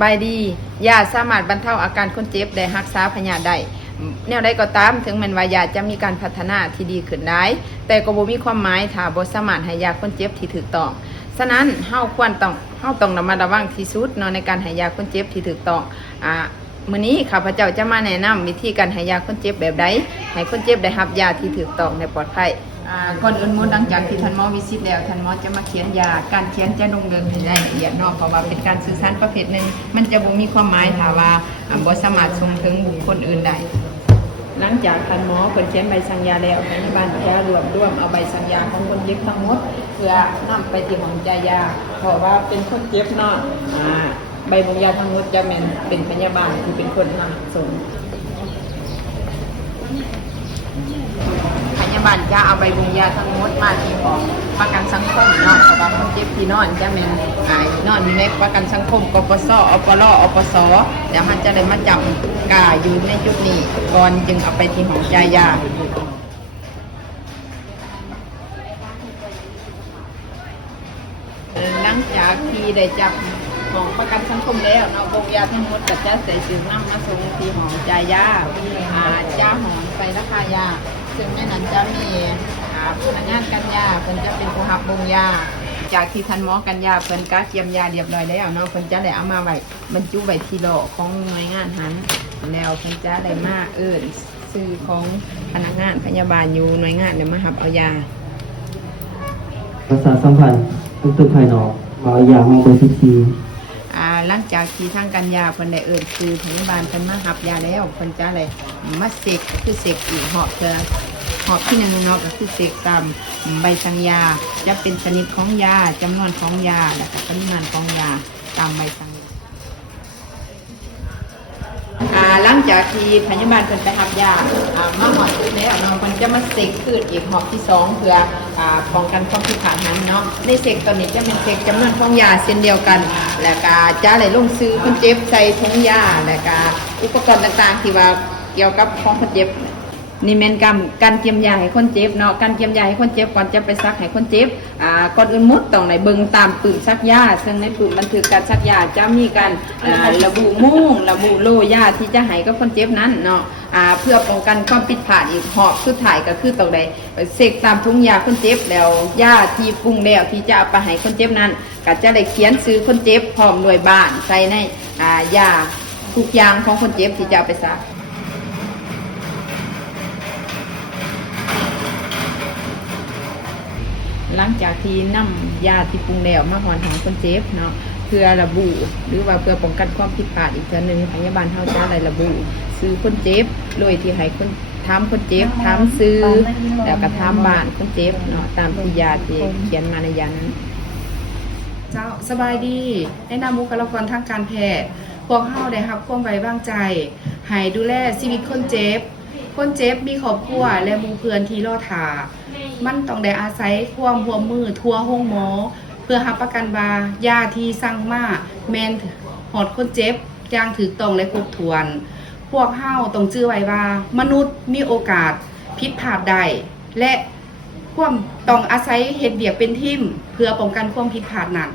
บายดียาสามารถบรรเทาอาการคนเจ็บได้รักษาพยาธิได้แนวใดก็ตามถึงแม้ว่ายาจะมีการพัฒนาที่ดีขึ้นได้แต่ก็บ่มีความหมายถ้าบ่สามารถให้ยาคนเจ็บที่ถูกต้องฉะนั้นเฮาต้องระมัดระวังที่สุดเนาะในการให้ยาคนเจ็บที่ถูกต้องมื้อนี้ข้าพเจ้าจะมาแนะนำวิธีการให้ยาคนเจ็บแบบใดให้คนเจ็บได้รับยาที่ถูกต้องและปลอดภัยก่อนอื่นหลังจากที่ท่านหมอวิสิตแล้วท่านหมอจะมาเขียนยาการเขียนจะลงเรื่องให้ได้ละเอียดเนาะเพราะว่าเป็นการสื่อสารประเภทหนึ่งมันจะบ่มีความหมายถ้าว่าบ่สามารถส่งถึงบุคคลอื่นได้หลังจากท่านหมอเขียนใบสั่งยาแล้วพยาบาลจะรวบรวมเอาใบสั่งยาของคนเจ็บทั้งหมดเพื่อนำไปที่ห้องจ่ายยาเพราะว่าเป็นคนเจ็บเนาะใบบ่งยาทั้งหมดจะเป็นพยาบาลที่เป็นคนนำส่งพยาบาลจะเอาใบบ่งยาทั้งหมดมาที่ของประกันสังคมเนาะเพราะว่าคนเจ็บที่นอนจะนอนอยู่ในประกันสังคมกปสอปรอปสเดี๋ยวมันจะได้มาจับกาอยู่ในจุดนี้ก่อนจึงเอาไปที่ห้องจ่ายยาหลังจากที่ได้จับของประกันสังคมแล้วเนาะบ่งยาทั้งหมดก็จะใส่ซื้อนำมาส่งที่ห้องจ่ายยาจ้าหองไปราคายาซึ่งในนั้นจะมีพนักงานกันยาเพิ่นจะเป็นผู้รับบ่งยาจากที่ท่านหมอกันยาเพิ่นกะเตรียมยาเรียบร้อยแล้วเนาะเพิ่นจะได้เอามาไว้บรรจุไว้ที่โลของหน่วยงานนั้นแล้วเพิ่นจะได้มาซื้อของพนักงานพยาบาลอยู่หน่วยงานเดี๋ยวมารับเอายารักษาสัมพันธ์ทุกภายนอกมาเอายามาเบอร์14หลังจากที่ทางกันยาเพิ่นได้คือพยาบาลเพิ่นมารับยาแล้วเพิ่นจะได้มาเสกคือเสกอีกหอบที่1เนาะก็คือเสกตามใบสั่งยาจะเป็นชนิดของยาจำนวนของยาและก็ปริมาณของยาตามใบสั่งยาหลังจากที่พยาบาลเพิ่นไปรับยามาหอดแล้วเนาะเพิ่นจะมาเสกคืนอีกหอบที่2เพื่อป้องกันความผิดพลาดนั้นเนาะในเสกตัวนี้จะเป็นเสกจำนวนของยาเช่นเดียวกันแล้วก็จะได้ลงซื้อคนเจ็บใส่ถุงยาแล้วก็อุปกรณ์ต่างๆที่ว่าเกี่ยวกับของคนเจ็บนี่แม่นการเตรียมยาให้คนเจ็บเนาะการเตรียมยาให้คนเจ็บก่อนจะไปซักให้คนเจ็บก่อนอื่นมุดต้องได้เบิ่งตามปืนซักยาซึ่งในปืนบันทึกการซักยาจะมีการระบุมุ่งระบุโลยาที่จะให้กับคนเจ็บนั้นเนาะเพื่อป้องกันความผิดพลาดอีกหอบสุดท้ายก็คือต้องได้เสกตามถุงยาคนเจ็บแล้วยาที่ปรุงแล้วที่จะเอาไปให้คนเจ็บนั้นก็จะได้เขียนชื่อคนเจ็บพร้อมหน่วยบ้านใส่ในยาทุกอย่างของคนเจ็บที่จะเอาไปซักหลังจากที่นำยาที่ปรุงแล้วมาหอนของคนเจ็บเนาะเพื่อระบุหรือว่าเพื่อป้องกันความผิดพลาดอีกเทื่อนึงพยาบาลเฮาจะได้ระบุซื้อคนเจ็บโดยที่ให้คนถามคนเจ็บถามซื้อแล้วก็ถามบ้านคนเจ็บเนาะตามที่ยาที่เขียนมาในยานั้นเจ้าสบายดีในนามบุคลากรทางการแพทย์พวกเฮาได้รับความไว้วางใจให้ดูแลชีวิตคนเจ็บมีครอบครัวและหมู่เพื่อนที่รอท่ามันต้องได้อาศัยความร่วมมือทั่วห้องหมอเพื่อรับประกันว่ายาที่สั่งมาแม่นหอดคนเจ็บอย่างถูกต้องและครบถ้วนพวกเฮาต้องจื้อไว้ว่ามนุษย์มีโอกาสผิดพลาดได้และความต้องอาศัยเฮ็ดเวียกเป็นทีมเพื่อป้องกันความผิดพลาดนั้น